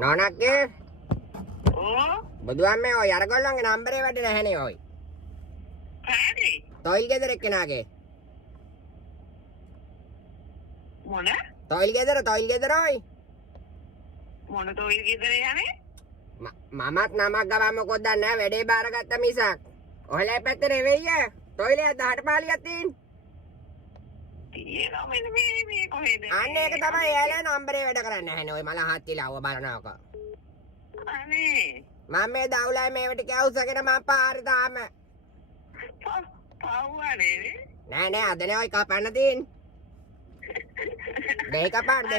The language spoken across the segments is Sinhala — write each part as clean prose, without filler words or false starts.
නොනක්ගේ ඕ බුදුන් මේ ඔය අරගොල්ලන්ගේ නම්බරේ වැඩ නැහැනේ ඔයි. කාගේ තොයිල් ගෙදර එක්කෙනාගේ. මොන තොයිල් ගෙදර ඔයි. මොන තොයිල් ගෙදර යන්නේ මමත් නමක් ගමන් මොකොත් දන්නේ නැහැ වැඩේ බාරගත්ත මිසක්. ඔහලේ පැත්තේ නෙවෙයි තොයිලේ 18 පාලියක් තියෙන. තියෙනවා මෙන්න මේ කොහෙද අන්න ඒක තමයි එයාලා නම්බරේ වැඩ කරන්නේ නැහැනේ ඔය මල හත්තිලාව බලනවාක. අනේ මම මේ දවුලයි මේවට කැවුසගෙන මම පාරේ තාම. පව්වනේ නෑ අදනේ ඔය කපන්න තියෙන. දෙහි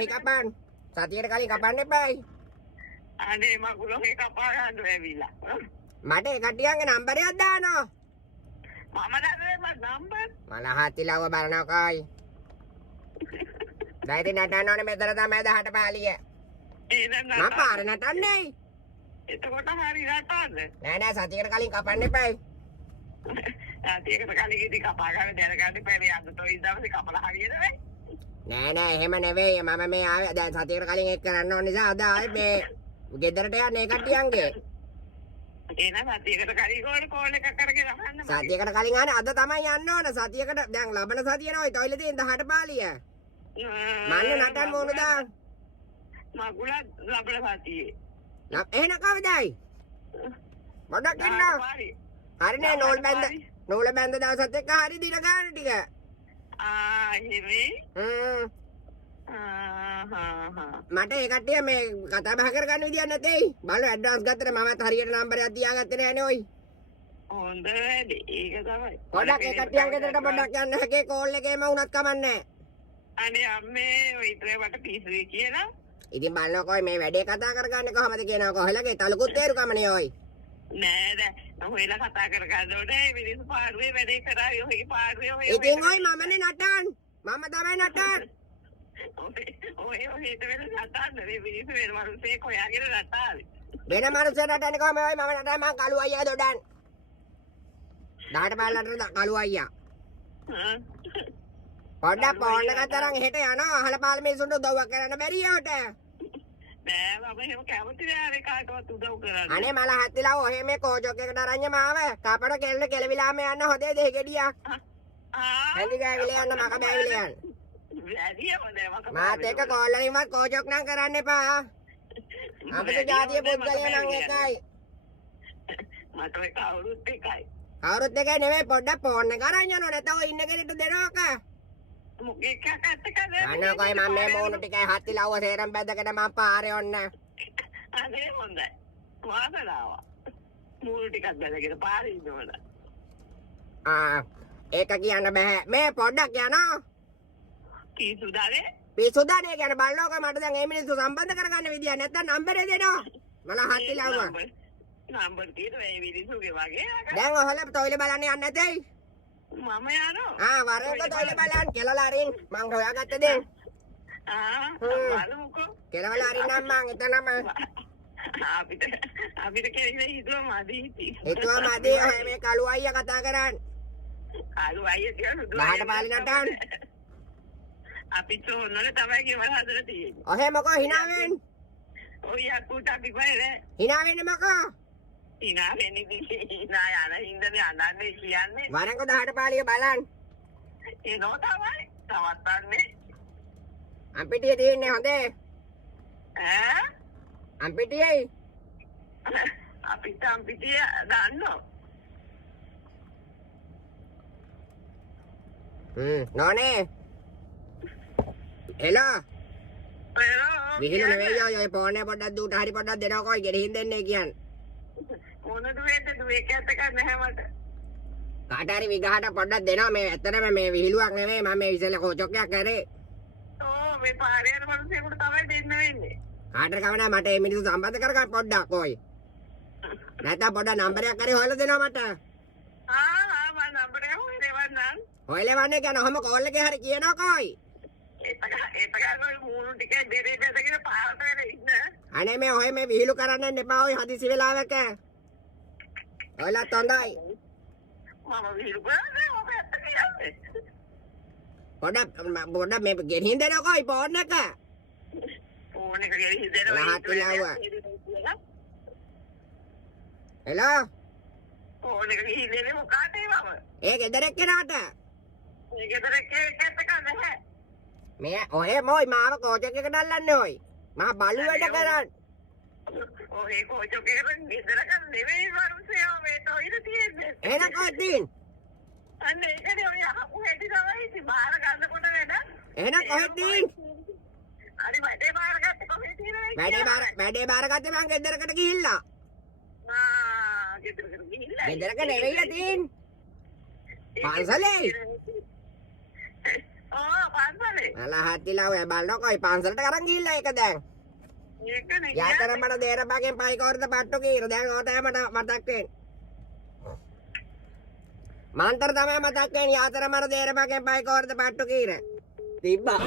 කපන්න. සතියට කලින් කපන්න එපායි. අනේ මගුලෝගේ කපා ගන්න වෙවිලා මට ඒ කට්ටියන්ගේ නම්බරයක් දානවා. මම දන්නේ නම්බර් මල හත්තිලාව බලනවාකයි. දැන් නටන්න ඕනේ මෙතන තමයි 18 පාලිය. මම පාර නටන්නේ. එතකොට හරි රටාද නෑ සතියකට කලින් කපන්න එපායි. සතියකට කලින් ඉතින් කපා ගන්න දැනගන්න බැරි අද තොයි දවසේ කපලා හරියද වෙයි නෑ එහෙම නෙවෙයි මම මේ ආවේ දැන් සතියකට කලින් එක් කරන්න ඕන නිසා අද ආවේ මේ ගෙදරට යන්නේ කට්ටියන්ගේ. එන සතියකට කලින් කෝල් එකක් කරගෙන අහන්න සතියකට කලින් ආනේ අද තමයි යන්න ඕන. සතියකට දැන් ලබන සතිය නෝයි තොইল තියෙන 18 පාලිය. මන්න නටන්න ඕන දා. මගුල ලබන සතියේ. එහෙන කවදයි? මොඩක් ඉන්න. හරිනේ නෝල් බැන්ද දවසත් එක්ක හරි දින ගන්න ටික. එහෙමයි. මට ඒ කට්ටිය මේ කතා බහ කරගන්න විදියක් නැතේ. බලන්න ඇඩ්වාන්ස් ගත්තට මමත් හරියට නම්බරයක් තියාගත්තේ නෑනේ ඔයි. හොඳ වැඩේ. ඒක තමයි. පොඩක් ඒ කට්ටියන් ගෙදරට පොඩක් යන්න හැකේ කෝල් එකේම වුණත් කමන්නේ. අනේ අම්මේ ඔය ඉතේ මට පිස්සුයි කියලා. ඉතින් බලනකොයි මේ වැඩේ කතා කරගන්නේ කොහමද කියනවා කොහෙලගේ තලකුත් තේරුකමනේ ඔයි. නෑ ඔහෙලා කතා කරගන්න ඕනේ මිනිස්සු පාඩුවේ වැඩේ කරාවි ඔහි පාඩුවේ ඔය ඉතින් ඔයි මමනේ නටන්. මම තමයි නටන්. ඔය හිතවෙල නටන්න මේ මිනිස්සු වෙන මනුස්සයෙක් හොයාගෙන නටාවි. වෙන මනුස්සයෙක් නටන්නේ කොහමද ඔයි මම නටන මං කළු අයියා දොඩන්. 18 පාලකට කළු අයියා. පොඩ්ඩක් ෆෝන් එකක් තරන් එහෙට යනවා අහල පාල මිනිස්සුන්ට උදව්වක් කරන්න බැරි යට. නෑ මම එහෙම කැමති නෑ මේ කාටවත් උදව් කරන්න. අනේ මල හත්තිලා ඔහෙ මේ කෝචොක් එකට අරන් මාව කපන කෙල්ල කෙලවිලාම යන්න හොදේ දෙහි ගෙඩියක්. හැඳි ගෑවිලා යන්න මක බෑවිලා යන්න. මාත් එක්ක කෝල් වලින්වත් කෝචොක් නම් කරන්න එපා. අපේ ජාතිය පුද්ගලයා නම් එකයි. මට ඔය කවුරුත් එකයි. කවුරුත් එකයි නෙමෙයි පොඩ්ඩක් ෆෝන් එක අරන් යනවා නැත්නම් ඔය ඉන්න කෙනෙක්ට දෙනවක. මොකෙක් කටකද? අනේ කොයි මම මේ මෝන ටිකයි හත්තිලාව සේරම් බැදගෙන මම පාරේ ඔන්න. අනේ හොඳයි. වාසනාව. මූණු ටිකක් බැලගෙන පාරේ ඉන්නවද? ඒක කියන්න බෑ. මේ පොඩ්ඩක් යනවා. පිසුදානේ? පිසුදානේ කියන බලනකො මට දැන් මේ මිනිස්සු සම්බන්ධ කරගන්න විදියක් නැත්තම් නම්බරේ දෙනවා. මල හත්තිලාව. නම්බර් තියෙනවා මේ මිනිස්සුගේ වගේ. දැන් ඔහල තොইল බලන්න යන්නේ නැතේ. මම යනවා. වරේක තොইল බලන්න කෙලලා අරින් මං හොයාගත්ත දෙන්. බලමුකෝ. කෙලවලා අරින් නම් මං එතනම අපිට කෙනෙක් හිතුවා මදි ඉතින්. හිතුවා මදි මේ කළු අයියා කතා කරන්නේ. කළු අයියා කියන්නේ 18 පාලි නටන. අපි චෝන්නල තමයි ගෙවල් හදලා තියෙන්නේ. ඔහෙ මොකෝ hina වෙන්නේ? ඔය අකුට අපි බයනේ. hina වෙන්නේ මොකෝ? hina වෙන්නේ hina යන හින්දානේ අනන්නේ කියන්නේ. වරක 18 පාලිය බලන්න. ඒ නෝ තමයි. තවත්න්නේ. අම්පිටියේ තියෙන්නේ හොඳේ. ඈ? අම්පිටියයි. අපිට අම්පිටිය දාන්නෝ. නෝනේ. හෙලා. විහිළු නෙවෙයි ඔය ෆෝන් එක පොඩ්ඩක් දුවට හරි පොඩ්ඩක් දෙනවා කොයි ගෙරින් දෙන්නේ කියන්නේ. මොන දුවේද දුවේ කැත ගන්න හැමත. කාට හරි විගහට පොඩ්ඩක් දෙනවා මේ ඇත්තටම මේ විහිළුවක් නෙවෙයි මම මේ ඉස්සෙල්ලා කෝචොක් එකක් කරේ. මේ පාරේ යන මිනිස්සුන්ට තමයි දෙන්න වෙන්නේ. කාටද කවනා මට මේ මිනිස්සු සම්බන්ධ කරගන්න පොඩ්ඩක් කොයි. නැත්නම් පොඩ්ඩක් නම්බරයක් හරි හොයලා දෙනවා මට. මම නම්බරේ හොයලවන්නම්. හොයලවන්නේ කියන ඔහම කෝල් එකේ හරි කියනවා කොයි. ඒතකයි මූණු ටික දෙරේ බැදගෙන පාරට ඉන්න. අනේ මේ ඔය මේ විහිළු කරන්න එපා ඔය හදිසි වෙලාවක. ඔයලත් හොඳයි. මම විහිළු කරන්නේ ඔබ ඇත්ත කියන්නේ. පොඩ්ඩක් මේ ගෙනින් දෙනවා කොයි ෆෝන් එක. ෆෝන් එක ගෙහිදෙනවා. රහත් වෙලාව. හෙලෝ ෆෝන් එක ගෙහිදෙන්නේ මොකාටේ මම? ඒ ගෙදර එක්කනට ඒ ගෙදර එකත් නැහැ. මේ ඔය මොයි මාව කෝච් එකකට අල්ලන්නේ ඔයි. මා බලු වැඩ කරන්. ඔය කෝච් එකකට ගෙදර ගන්න නෙවෙයි වරුසයා මේ තොයිද තියෙන්නේ. එහෙනම් කොහෙද? අන්න ඒකනේ ඔය අහපු හැටි තමයි ඉතින් බාර ගන්නකොට නේද? එහෙනම් කොහෙද? අනිත් වැඩේ බාර ගත්තේ කොහෙද තියෙන්නේ? වැඩේ බාරගත්තේ මං ගෙදරකට ගිහිල්ලා. ගෙදරකට ගිහිල්ලා. ගෙදරක නෙවෙයිලා තියෙන්නේ. පන්සලේ. පන්සලේ. අලා හත්තිලා ඔය බලනකොයි පන්සලට අරන් ගිහිල්ලා ඒක දැන්. ඒකනේ. යාතර මට දේරපගෙන් පයිකෝරද පට්ටු කීර දැන් ඕතේ මට මතක් වෙන්නේ. මාන්තර තමයි මතක් වෙන්නේ යාතර මට දේරපගෙන් පයිකෝරද පට්ටු කීර. තිබ්බා.